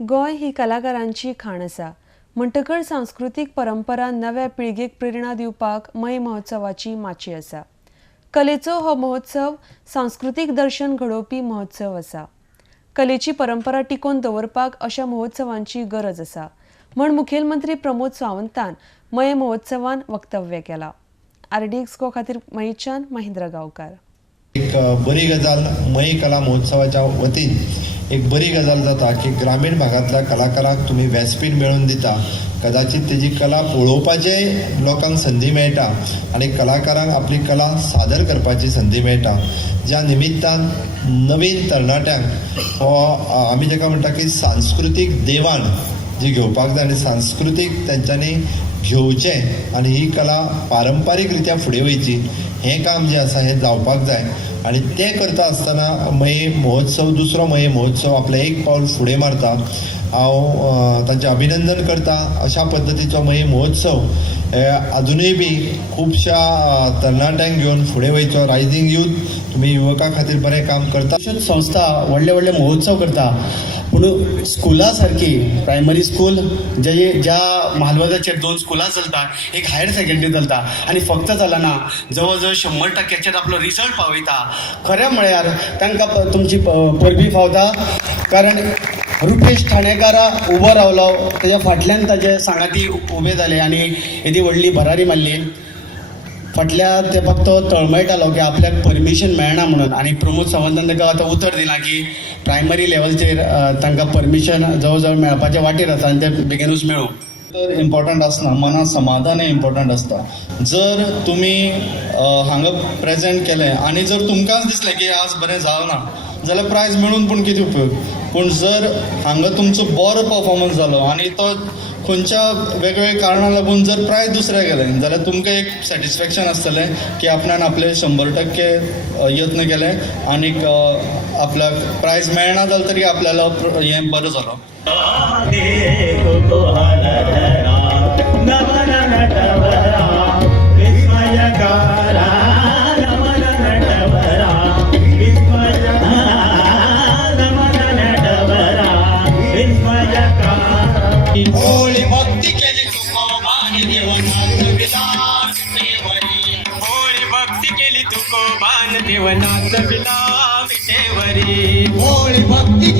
गोंय ही कलाकारांची खाण आसा. म्हणटकच सांस्कृतीक परंपरा नव्या पिळगेक प्रेरणा दिवपाक मय महोत्सवाची माची आसा. कलेचो हो महोत्सव सांस्कृतीक दर्शन घडोवपी महोत्सव आसा. कलेची परंपरा टिकोवन दवरपाक अशा महोत्सवांची गरज आसा म्हण मुखेलमंत्री प्रमोद सावंतान मय महोत्सवान वक्तव्य केला. आरडीएक्स खातीर मयेच्यान महेंद्र गांवकार. एक बरी गजाल मय कला महोत्सवाच्या वतीन एक बरी गजाल जाता की ग्रामीण भागातल्या कलाकारांक तुम्ही व्यासपीठ मेळून दिता. कदाचित तेजी कला पळोवपाचेय लोकांक संदी मेळटा आनी कलाकारांक आपली कला सादर करपाची संदी मेळटा. ज्या निमित्तान नवीन तरणाट्यांक हो आमी जेका म्हणटा की सांस्कृतीक देवाण जी घेवपाक जाय आनी सांस्कृतीक तेंच्यांनी घेवचें आनी ही कला पारंपारीक रित्या फुडें वयची हें काम जें आसा हें जावपाक जाय. आनी तें करता आसतना मय महोत्सव दुसरो मय महोत्सव आपलें एक पावल फुडें मारता. हांव ताचें अभिनंदन करता. अशा पद्दतीचो मय महोत्सव अजुनूय बी खुबश्या तरणाट्यांक घेवन फुडें वयचो. रायझींग यूथ तुमी युवकां खातीर बरें काम करता. संस्था व्हडले व्हडले महोत्सव करता पूण स्कुला सारकी प्रायमरी स्कूल ज्या म्हालवजाचेर 2 स्कुलां चलता, एक हायर सेकंडरी चलता आनी फक्त चलना जवळ जवळ 100% आपलो रिजल्ट पावयता. खऱ्या म्हळ्यार तांकां तुमची परबी फावता. कारण रुपेश ठाणेकारा उबो रावलो, ताच्या फाटल्यान ताचे सांगाती उबे जाले आनी येदी व्हडली भरारी मारली. फाटल्या ते फक्त तळमळटालो की आपल्याक परमिशन मेळना म्हणून. आनी प्रमोद सावंतान ताका आतां उतर दिलां की प्रायमरी लेवलचेर तांकां परमिशन जवळ जवळ मेळपाच्या वाटेर आसा आनी ते बेगीनूच मेळूं. तर इम्पॉर्टंट आसना, मना समाधान इम्पॉर्टंट आसता. जर तुमी हांगा प्रेजेंट केलें आनी जर तुमकांच दिसलें की आज बरें जावना जाल्यार प्रायज मेळून पूण कितें उपयोग. पूण जर हांगा तुमचो बरो परफॉर्मन्स जालो आनी तो खंयच्या वेगवेगळ्या कारणां लागून जर प्रायज दुसऱ्या गेलें जाल्यार तुमकां एक सॅटिस्फॅक्शन आसतलें की आपणान आपले 100% यत्न केले आनीक आपल्याक प्रायज मेळना जाल्यार तरी आपल्याला हें बरो जालो. होळी भक्ती केली तुकोबाने देवनाथ विलास विटेवरी. होळी भक्ती केली तुकोबाने देवनाथ विलास विटेवरी. होळी भक्ती